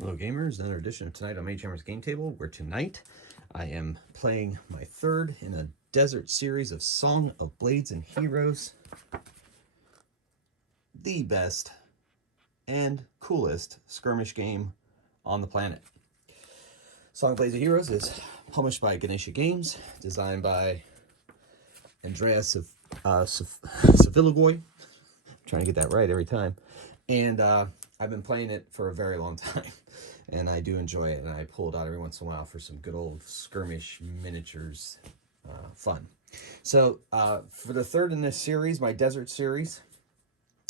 Hello gamers, another edition of Tonight on Mage Hammer's Game Table, where tonight I am playing my third in a desert series of Song of Blades and Heroes. The best and coolest skirmish game on the planet. Song of Blades and Heroes is published by Ganesha Games, designed by Andreas Savilogoy. Trying to get that right every time. And I've been playing it for a very long time, and I do enjoy it, and I pull it out every once in a while for some good old skirmish miniatures fun. So for the third in this series, my desert series,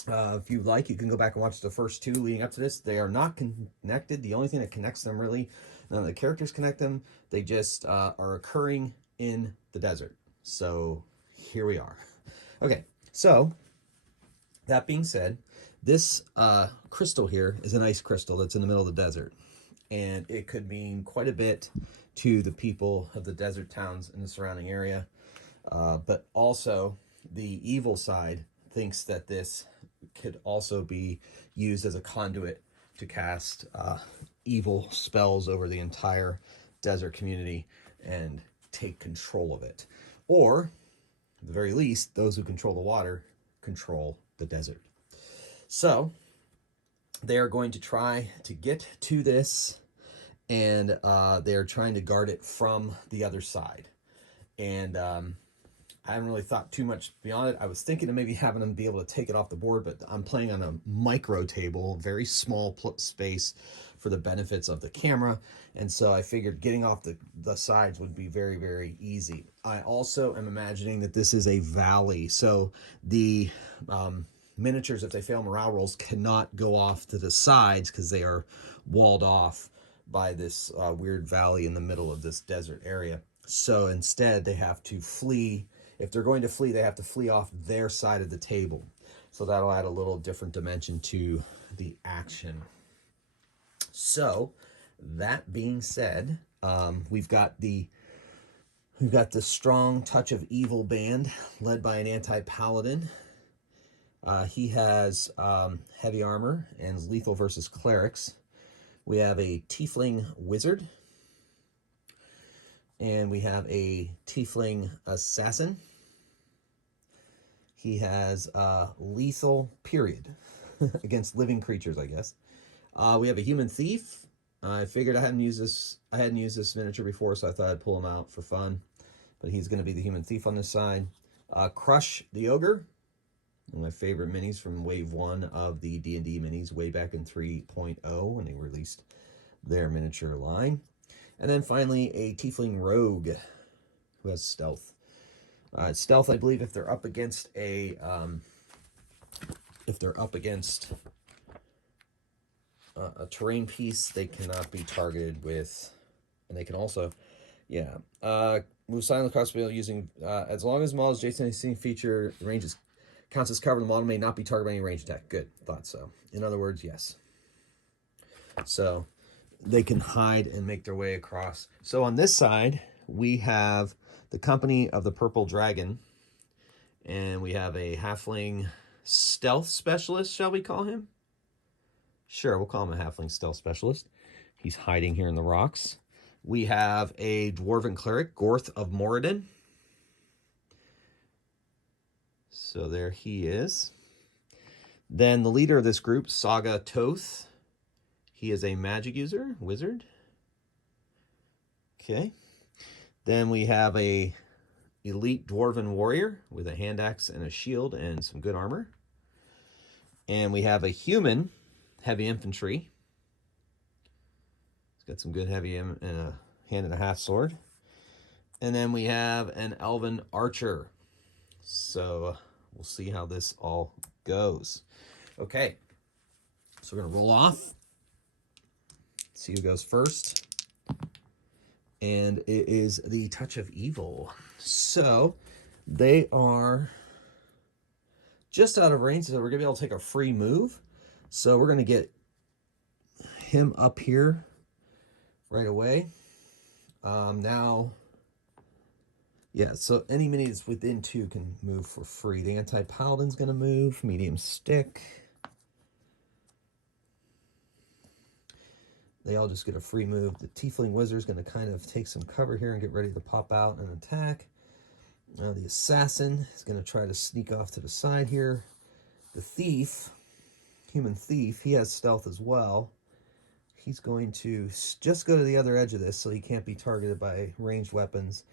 if you like, you can go back and watch the first two leading up to this. They are not connected. The only thing that connects them, really, none of the characters connect them. They just are occurring in the desert. So here we are. Okay, so that being said, this crystal here is an ice crystal that's in the middle of the desert. And it could mean quite a bit to the people of the desert towns in the surrounding area. But also, the evil side thinks that this could also be used as a conduit to cast evil spells over the entire desert community and take control of it. Or, at the very least, those who control the water control the desert. So they are going to try to get to this, and they're trying to guard it from the other side. And I haven't really thought too much beyond it. I was thinking of maybe having them be able to take it off the board, but I'm playing on a micro table, very small space for the benefits of the camera. And so I figured getting off the sides would be very, very easy. I also am imagining that this is a valley. So the miniatures, if they fail morale rolls, cannot go off to the sides because they are walled off by this weird valley in the middle of this desert area. So instead, they have to flee. If they're going to flee, they have to flee off their side of the table. So that'll add a little different dimension to the action. So that being said, we've got the strong touch of evil band led by an anti-paladin. He has heavy armor and is lethal versus clerics. We have a tiefling wizard. And we have a tiefling assassin. He has lethal, period, against living creatures, I guess. We have a human thief. I figured I hadn't used this miniature before, so I thought I'd pull him out for fun. But he's going to be the human thief on this side. Crush the ogre. One of my favorite minis from Wave 1 of the D&D minis way back in 3.0 when they released their miniature line. And then finally, a tiefling rogue who has stealth. Stealth, I believe, if they're up against a terrain piece, they cannot be targeted with, and they can also, move silently across the field using as long as the model is adjacent feature ranges counts as cover. The model may not be targeted by any ranged attack. Good, thought so. In other words, yes. So they can hide and make their way across. So on this side, we have the Company of the Purple Dragon, and we have a halfling stealth specialist, shall we call him? Sure, we'll call him a halfling stealth specialist. He's hiding here in the rocks. We have a dwarven cleric, Gorth of Moradin. So there he is. Then the leader of this group, Saga Toth. He is a magic user, wizard. Okay. Then we have a elite dwarven warrior with a hand axe and a shield and some good armor. And we have a human heavy infantry. He's got some good heavy and a hand and a half sword. And then we have an elven archer. So we'll see how this all goes. Okay. So we're going to roll off. See who goes first. And it is the Touch of Evil. So they are just out of range, so we're going to be able to take a free move. So we're going to get him up here right away. So any mini that's within 2 can move for free. The anti-paladin's going to move, medium stick. they all just get a free move. The Tiefling Wizard is going to kind of take some cover here and get ready to pop out and attack. Now the Assassin is going to try to sneak off to the side here. The Thief, Human Thief, he has stealth as well. He's going to just go to the other edge of this so he can't be targeted by ranged weapons.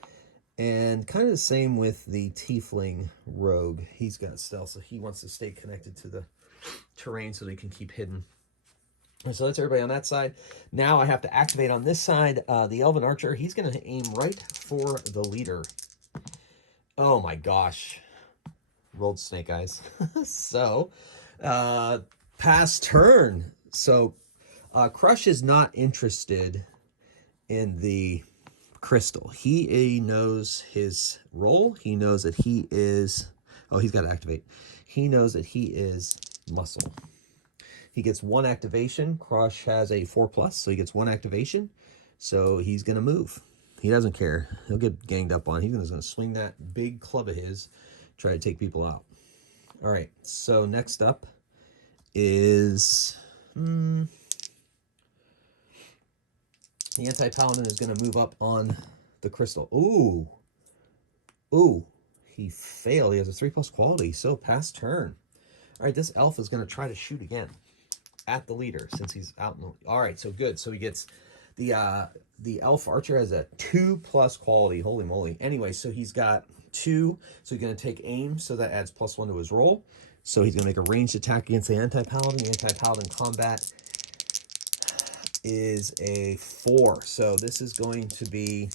And kind of the same with the Tiefling Rogue. He's got stealth, so he wants to stay connected to the terrain so they can keep hidden. And so that's everybody on that side. Now I have to activate on this side the Elven Archer. He's going to aim right for the leader. Oh my gosh. Rolled snake eyes. So, pass turn. So, Crush is not interested in the crystal. He knows his role. He knows that he is... Oh, he's got to activate. He knows that he is muscle. He gets 1 activation. Crush has a 4+, so he gets 1 activation. So he's going to move. He doesn't care. He'll get ganged up on. He's going to swing that big club of his, try to take people out. All right, so next up is... the Anti-Paladin is going to move up on the crystal. Ooh. Ooh. He failed. He has a 3+ quality, so pass turn. All right, this elf is going to try to shoot again at the leader since he's out. All right, so good. So he gets the elf archer has a 2+ quality. Holy moly. Anyway, so he's got 2. So he's going to take aim. So that adds +1 to his roll. So he's going to make a ranged attack against the Anti-Paladin. The Anti-Paladin combat is a 4. So this is going to be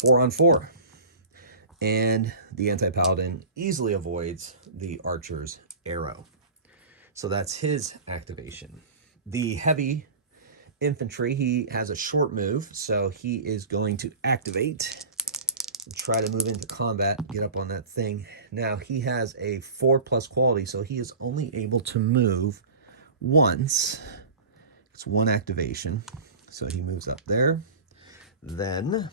4 on 4. And the Anti-Paladin easily avoids the archer's arrow. So that's his activation. The heavy infantry, he has a short move, so he is going to activate and try to move into combat, get up on that thing. Now he has a 4+ quality, so he is only able to move once. It's 1 activation, so he moves up there. Then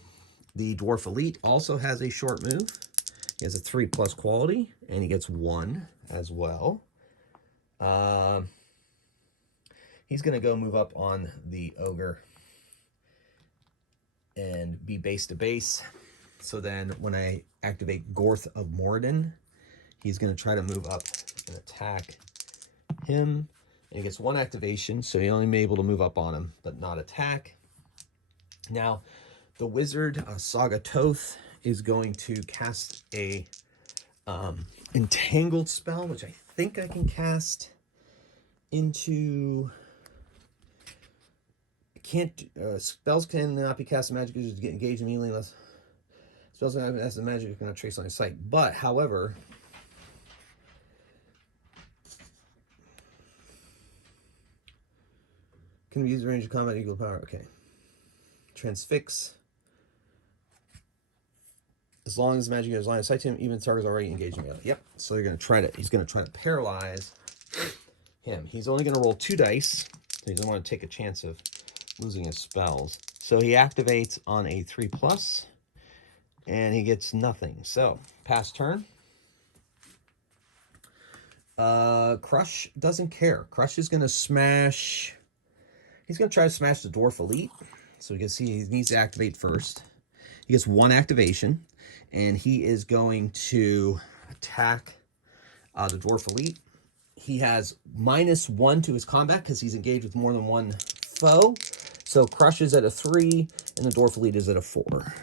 the Dwarf Elite also has a short move. He has a 3+ quality, and he gets 1 as well. He's going to go move up on the Ogre and be base to base. So then when I activate Gorth of Moradin, he's going to try to move up and attack him. And he gets 1 activation, so he only may be able to move up on him, but not attack. Now, the wizard, Saga Toth, is going to cast a entangled spell, which I think I can cast into... spells cannot be cast in magic users to get engaged immediately unless spells cannot be cast in magic you cannot trace on sight. But, however, can be used in range of combat equal power. Okay. Transfix. As long as the magic has line of sight to him, even targets already engaged in melee. Yep. So he's going to try to paralyze him. He's only going to roll 2 dice. So he doesn't want to take a chance of losing his spells. So he activates on a 3+, and he gets nothing. So, pass turn. Crush doesn't care. Crush is going to smash... He's going to try to smash the Dwarf Elite. So you can see he needs to activate first. He gets 1 activation, and he is going to attack the Dwarf Elite. He has -1 to his combat because he's engaged with more than 1 foe. So Crush is at a 3, and the Dwarf Elite is at a 4.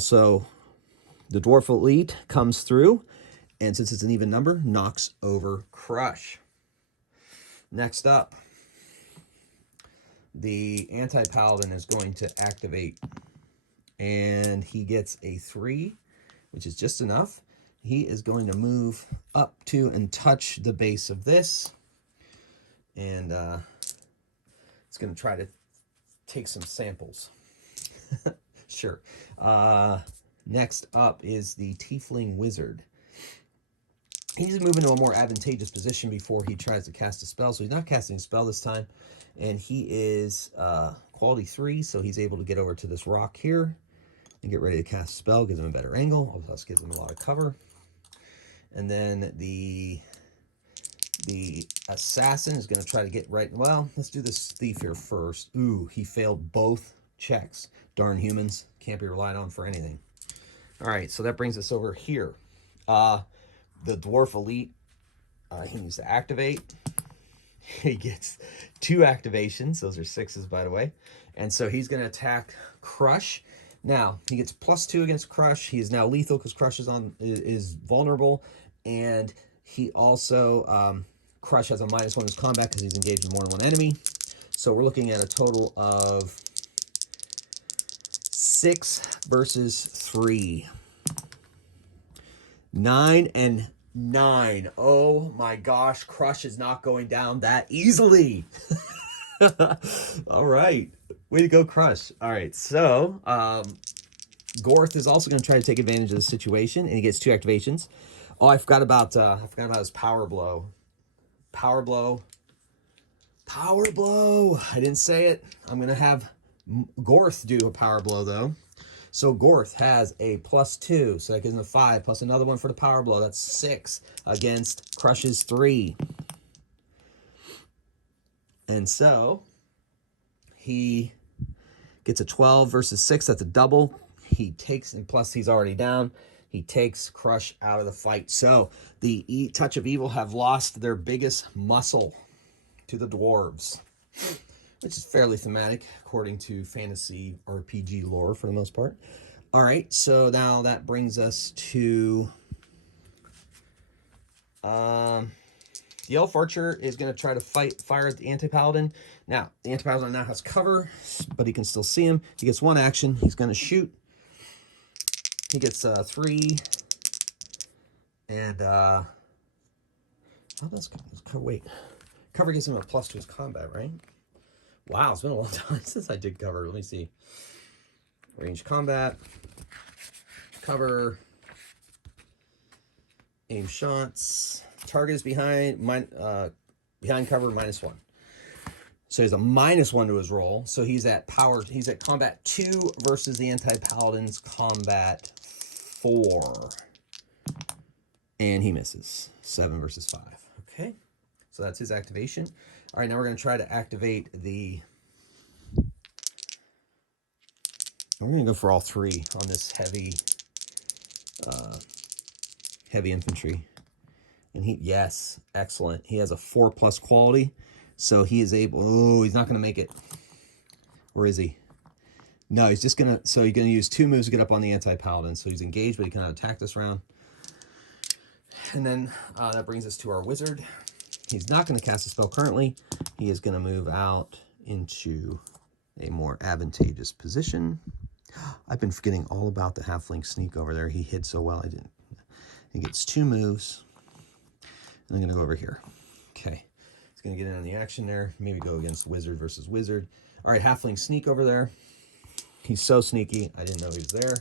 So the Dwarf Elite comes through, and since it's an even number, knocks over Crush. Next up, the Anti-Paladin is going to activate, and he gets a 3, which is just enough. He is going to move up to and touch the base of this, and it's going to try to take some samples. Sure. Next up is the Tiefling Wizard. He needs to move into a more advantageous position before he tries to cast a spell. So he's not casting a spell this time. And he is quality 3, so he's able to get over to this rock here and get ready to cast a spell. Gives him a better angle. Also gives him a lot of cover. And then the The assassin is going to try to get right. Well, let's do this thief here first. Ooh, he failed both checks. Darn humans. Can't be relied on for anything. All right, so that brings us over here. The dwarf elite, he needs to activate. He gets 2 activations. Those are 6s, by the way. And so he's going to attack Crush. Now, he gets +2 against Crush. He is now lethal because Crush is vulnerable. And he also, Crush has a -1 in his combat because he's engaged with more than one enemy. So we're looking at a total of 6 versus 3. 9 and 9. Oh my gosh, Crush is not going down that easily. All right. Way to go, Crush. All right, so Gorth is also going to try to take advantage of the situation, and he gets 2 activations. Oh, I forgot about his power blow. Power blow. Power blow. I didn't say it. I'm going to have Gorth do a power blow, though. So Gorth has a +2, so that gives him a 5, plus another one for the power blow. That's 6 against Crush's 3. And so he gets a 12 versus 6. That's a double. He takes, and plus he's already down. He takes Crush out of the fight. So the Touch of Evil have lost their biggest muscle to the dwarves, which is fairly thematic according to fantasy RPG lore for the most part. All right, so now that brings us to the Elf Archer is going to try to fire at the Anti-Paladin. Now, the Anti-Paladin now has cover, but he can still see him. He gets 1 action. He's going to shoot. He gets 3. And, oh, that's wait. Cover gives him a +2 to his combat, right? Wow, it's been a long time since I did cover. Let me see. Range combat. Cover. Aim shots. Target is behind cover -1. So he's a -1 to his roll. So he's at combat 2 versus the Anti-Paladin's combat 4. And he misses. 7 versus 5. Okay. So that's his activation. All right, now we're going to try to activate the... We're going to go for all 3 on this heavy infantry. And yes, excellent. He has a 4+ quality, so he is able... Oh, he's not going to make it. Or is he? No, he's just going to... So he's going to use 2 moves to get up on the Anti-Paladin. So he's engaged, but he cannot attack this round. And then that brings us to our Wizard. He's not going to cast a spell currently. He is going to move out into a more advantageous position. I've been forgetting all about the halfling sneak over there. He hid so well, I didn't. He gets 2 moves. And I'm going to go over here. Okay. He's going to get in on the action there. Maybe go against Wizard versus Wizard. All right, halfling sneak over there. He's so sneaky. I didn't know he was there.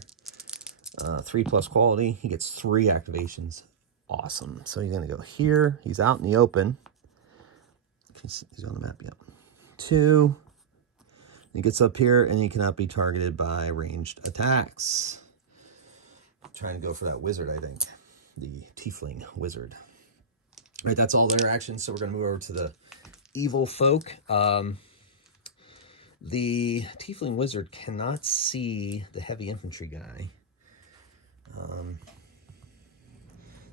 3+ quality. He gets 3 activations. Awesome. So he's going to go here. He's out in the open. He's on the map, yep. 2. He gets up here, and he cannot be targeted by ranged attacks. I'm trying to go for that Wizard, I think. The Tiefling Wizard. All right, that's all their actions, so we're going to move over to the Evil Folk. The Tiefling Wizard cannot see the heavy infantry guy.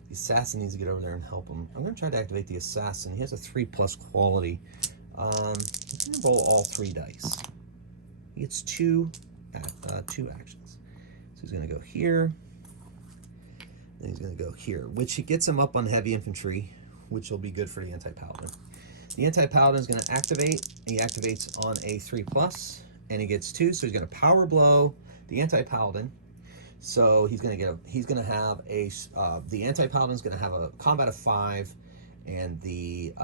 The Assassin needs to get over there and help him. I'm going to try to activate the Assassin. He has a 3+ quality. He's going to roll all 3 dice. He gets 2 actions. So he's going to go here. Then he's going to go here, which gets him up on heavy infantry, which will be good for the Anti-Paladin. The Anti-Paladin is going to activate. He activates on a 3+, and he gets 2. So he's going to power blow the Anti-Paladin. So the Anti-Paladin is going to have a combat of 5, and the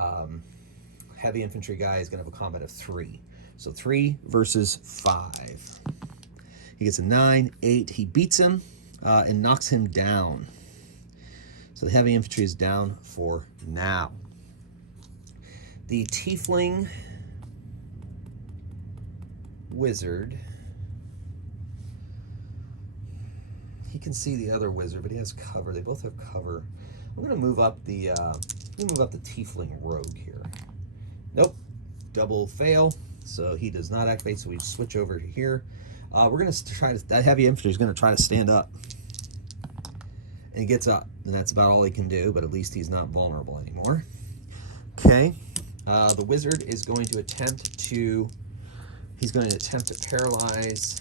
heavy infantry guy is going to have a combat of 3. So 3 versus 5. He gets a 9, 8. He beats him and knocks him down. So the heavy infantry is down for now. The Tiefling Wizard... He can see the other Wizard, but he has cover. They both have cover. I'm gonna move up the tiefling rogue here. Nope, double fail. So he does not activate. So we switch over to here. We're gonna try to. That heavy infantry is gonna try to stand up, and he gets up, and that's about all he can do. But at least he's not vulnerable anymore. Okay, the wizard is going to attempt to. He's going to attempt to paralyze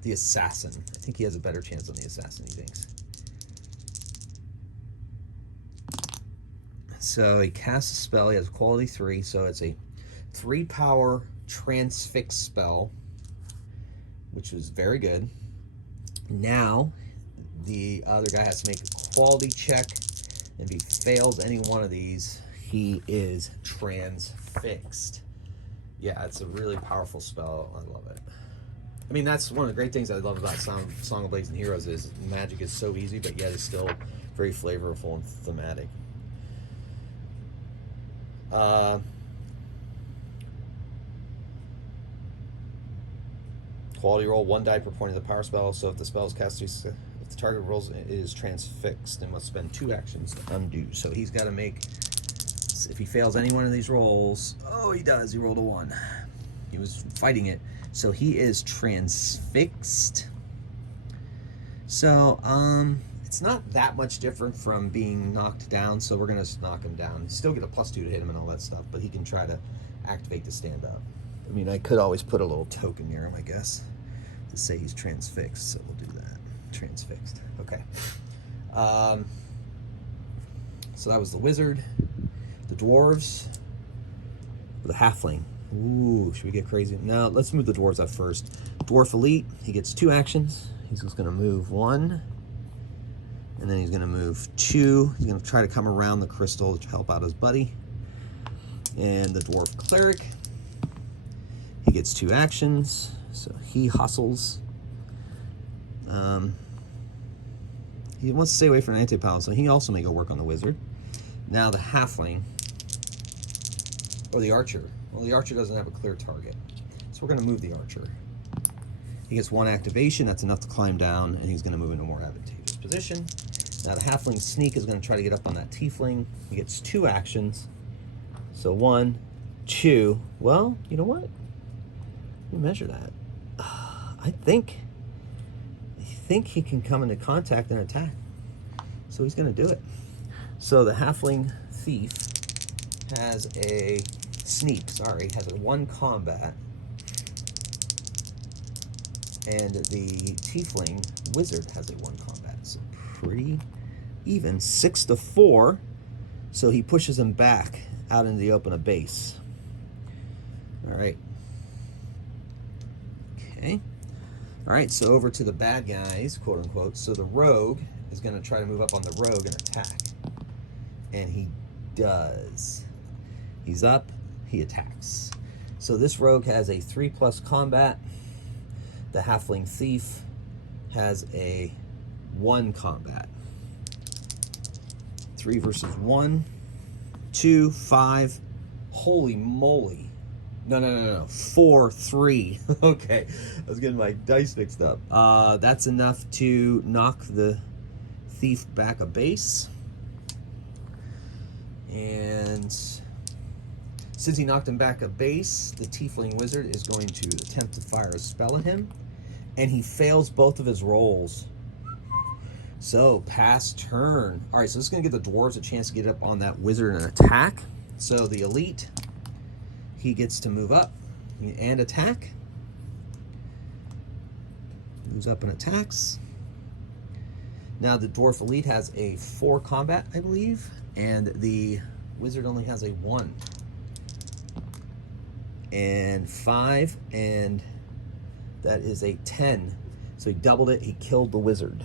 the assassin. I think he has a better chance on the assassin, he thinks. So he casts a spell. He has quality 3, so it's a 3-power transfix spell, which is very good. Now, the other guy has to make a quality check, and if he fails any one of these, he is transfixed. Yeah, it's a really powerful spell. I love it. I mean, that's one of the great things I love about Song of Blades and Heroes is magic is so easy, but yet it's still very flavorful and thematic. Quality roll, 1 die per point of the power spell. So if the spell is cast, if the target rolls, it is transfixed and must spend 2 actions to undo. So he's got to make, if he fails any one of these rolls, oh, he does. He rolled a 1. He was fighting it. So he is transfixed. So, it's not that much different from being knocked down, so we're going to knock him down. Still get a +2 to hit him and all that stuff, but he can try to activate to stand up. I mean, I could always put a little token near him, I guess, to say he's transfixed, so we'll do that. Transfixed. Okay. So that was the wizard. The dwarves. The halfling. Ooh, should we get crazy? No, let's move the dwarves up first. Dwarf elite, he gets 2 actions. He's just going to move 1. And then he's going to move 2. He's going to try to come around the crystal to help out his buddy. And the dwarf cleric, he gets 2 actions. So he hustles. He wants to stay away from an anti-paladin, so he also may go work on the wizard. Now the halfling, or the archer. Well, the archer doesn't have a clear target, so we're going to move the archer. He gets 1 activation. That's enough to climb down, and he's going to move into a more advantageous position. Now the halfling sneak is going to try to get up on that tiefling. He gets 2 actions. So 1, 2. Well, you know what? Let me measure that. I think he can come into contact and attack. So he's going to do it. So the halfling thief has a sneak, has a 1 combat. And the tiefling wizard has a 1 combat. So pretty even. 6 to 4. So he pushes him back out into the open of base. All right. Okay. All right, so over to the bad guys, quote unquote. So the rogue is going to try to move up on the rogue and attack. And he does. He's up, he attacks. So this rogue has a 3+ combat. The halfling thief has a 1 combat. 3 versus 1, 2, 5. Holy moly. No. 4, 3. Okay, I was getting my dice mixed up. That's enough to knock the thief back a base. And since he knocked him back a base, the tiefling wizard is going to attempt to fire a spell at him. And he fails both of his rolls. So, pass turn. All right, so this is going to give the dwarves a chance to get up on that wizard and attack. So the elite, he gets to move up and attack. Moves up and attacks. Now the dwarf elite has a 4 combat, I believe, and the wizard only has a 1. And 5, and that is a 10. So he doubled it, he killed the wizard.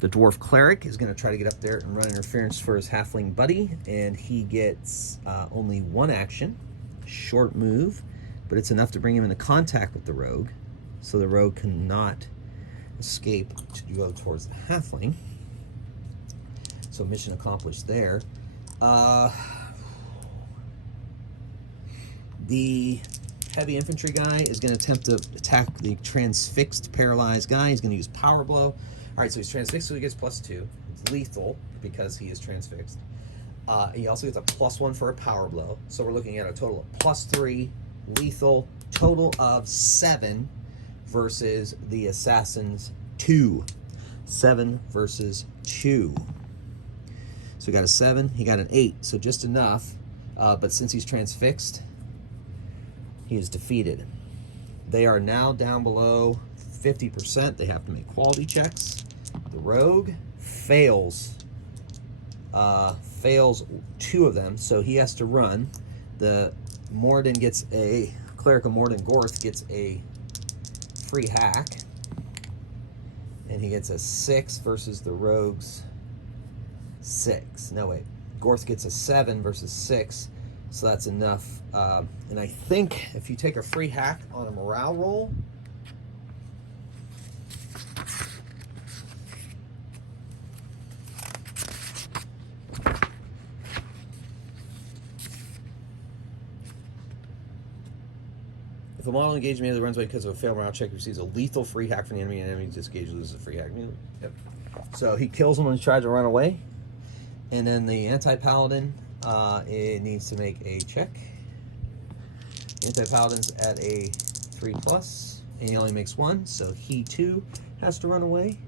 The dwarf cleric is going to try to get up there and run interference for his halfling buddy, and he gets only 1 action, short move, but it's enough to bring him into contact with the rogue, so the rogue cannot escape to go towards the halfling. So mission accomplished there. The heavy infantry guy is going to attempt to attack the transfixed, paralyzed guy. He's going to use power blow. All right, so he's transfixed, so he gets +2. It's lethal because he is transfixed. He also gets a +1 for a power blow. So we're looking at a total of +3 lethal, total of 7 versus the assassin's 2. 7 versus 2. So we got a 7, he got an 8, so just enough. But since he's transfixed, he is defeated. They are now down below 50%. They have to make quality checks. The rogue fails 2 of them, so he has to run. The Morden gets a, Cleric of Morden Gorth gets a free hack, and he gets a 6 versus the rogue's 6. No, wait. Gorth gets a 7 versus 6, so that's enough. And I think if you take a free hack on a morale roll, if a model engaged immediately runs away because of a failed morale check, receives a lethal free hack from the enemy, and enemy disengaged loses a free hack. Yep. So he kills him when he tries to run away. And then the anti-paladin, it needs to make a check. Anti-paladin's at a 3+, and he only makes 1, so he too has to run away.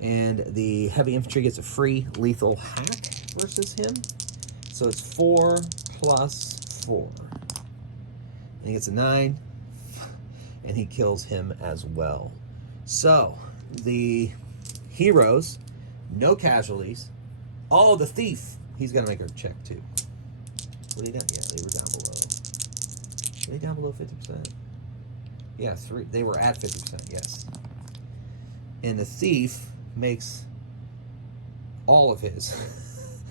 And the heavy infantry gets a free lethal hack versus him. So it's 4 + 4. And he gets a 9, and he kills him as well. So the heroes, no casualties. Oh, the thief, he's got to make a check too. Were they down? Yeah, they were down below. Were they down below 50%? Yeah, 3. They were at 50%, yes. And the thief makes all of his.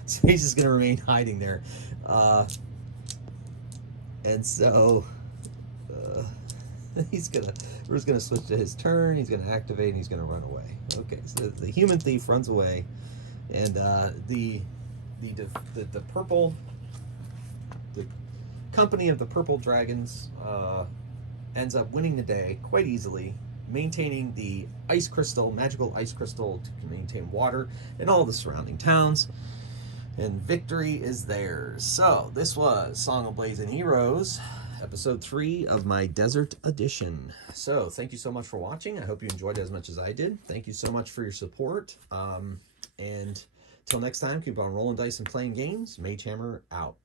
So he's just going to remain hiding there. And so we're just going to switch to his turn. He's going to activate, and he's going to run away. Okay, so the human thief runs away. And the purple, the company of the purple dragons ends up winning the day quite easily, maintaining the ice crystal, magical ice crystal, to maintain water in all the surrounding towns. And victory is theirs. So this was Song of Blazing Heroes, episode 3 of my Desert Edition. So thank you so much for watching. I hope you enjoyed it as much as I did. Thank you so much for your support. And till next time, keep on rolling dice and playing games. Mage Hammer out.